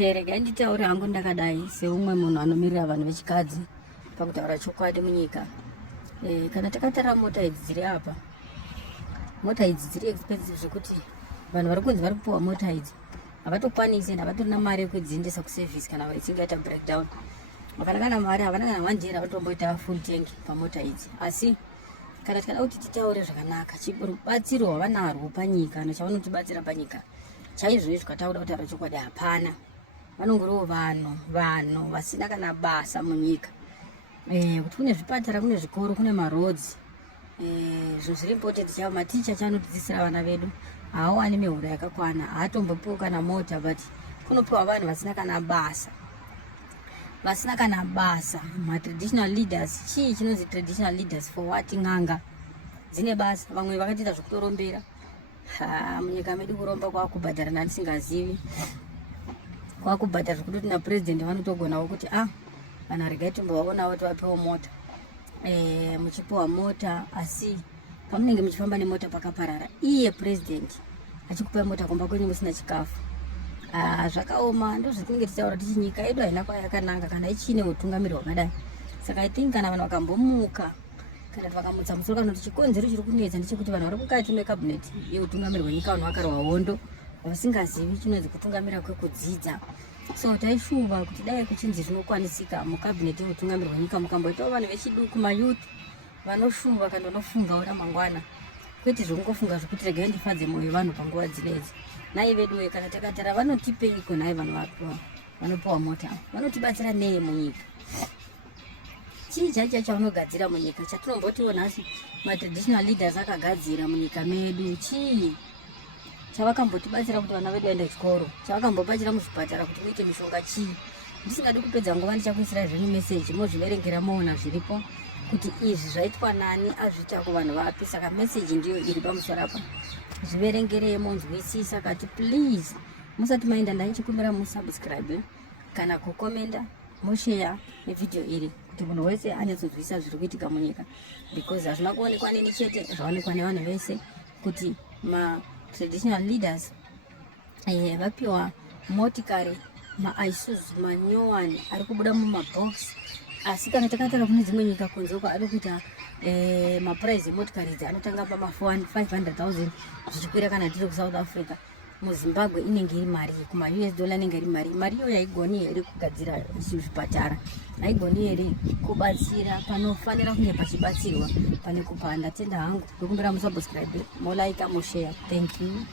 Okay, regai nditaure hangu ndakadai seumwe munhu anomirira vanhu vechikadzi pakutaura chokwadi munyika. Kana takatara mota idzi dziri apa, mota idzi dziri expensive zvekuti vanhu vari kunzi vari kupuwa mota idzi havatokwanisi ende havatorina mari yekudziendesa kuservice kana vachinge yaita breakdown. Vakana kana mari havana kana wanjera havatomboita full tank pamota idzi. Asi kana tikada kuti titaure zvakanaka, chibatsiro hwavanarwo panyika nechavanotibatsira panyika chaizvo izvo kataura kutaura chokwadi hapana. Vanongoriwo vanhu vasina kana basa munyika. Kuti kune zvipatara, kune zvikoro, kune maroads, zvinhu zviri important chavo. Maticha chaanodzidzisira vana vedu haawani mihoro yakakwana, haatombopiwo kana mota, but kunopiwa vanhu vasina kana basa. Ma-traditional leaders, chii chinonzi traditional leaders for what? N'anga dzine basa, vamwe vakatiita zvekutorombera. Munyika medu kuromba kwakubhadhara nandisingazivi, kwakubhadhara zvekutoti napresident vanotogonawo kuti vanhu regai tombovaonawo tovapiwa mota. Muchipiwa mota, asi pamunenge muchifamba nemota pakaparara, iye president achikupai mota kumba kwenyu musina chikafu, zvakaoma. Ndozvatinenge tichaura tichi nyika yedu haina kwayakananga kana ichine utungamiri hwakadai. Saka I think kana vanhu vakambomuka kana vakamutsa musoro kana kuti chikonzero chiri kunetsa ndechekuti vanhu vari mukati mekabineti yeutungamiri hwenyika vanhu vakarwa hondo vasingazivi chinonzi kutungamira kwekudzidza. So taishuva kuti dai kuchinzi zvinokwanisika mukabineti yeutungamiri hwenyika mukamboitawo vanhu vechiduku, mayouth vanoshuva kana vanofungawo ramangwana, kwete zvokungofunga zvokuti regai ndifadze mwoyo vanhu panguva dzinedzi. Nai veduwe kana takatara vanotipeiko nai vanhu vanopiwa mota, vanotibatsira nei munyika? Chii chaicho chavanogadzira munyika chatinongotiwo nhasi ma-traditional leaders akagadzira munyika medu? Chii chavakambotibatsira kuti vana vedu vaende chikoro? Chavakambobatsira muzvipatara kuti muite mishonga? Chii? Ndisingadi kupedza nguva ndichakuisirai zvenyu meseji mozviverengera moona zviripo kuti izvi zvaitwa nani, azviita kuvanhu vapi. Saka meseji ndiyo iri pamusoro apa, zviverengerei monzwisisa. Kati please musati maenda ndaichikumbira musubscribe kana kukomenda, moshare nevidhio iri kuti munhu wese anyatsodzwisisa zviri kuitika munyika, because hazvina kuonekwa neni chete, zvaonekwa nevanhu vese kuti ma-traditional leaders vapiwa motikari, ma-Isuzu manyowani ari kubuda mumabox. Asi kana takatara kune dzimwe nyika kunze uko ari kuita mapuraizi emotikari idzi anotanga pama500,000 zvichikwira kana tiri kuSouth Africa. MuZimbabwe inenge iri mari, kuma-US dollar inenge iri mari. Mari iyo haigoni here kugadzira zvipatara, haigoni here kubatsira panofanira kunge pachibatsirwa pane kupanda. Tenda hangu ndokumbira musubscribe, molaika, moshare. Thank you.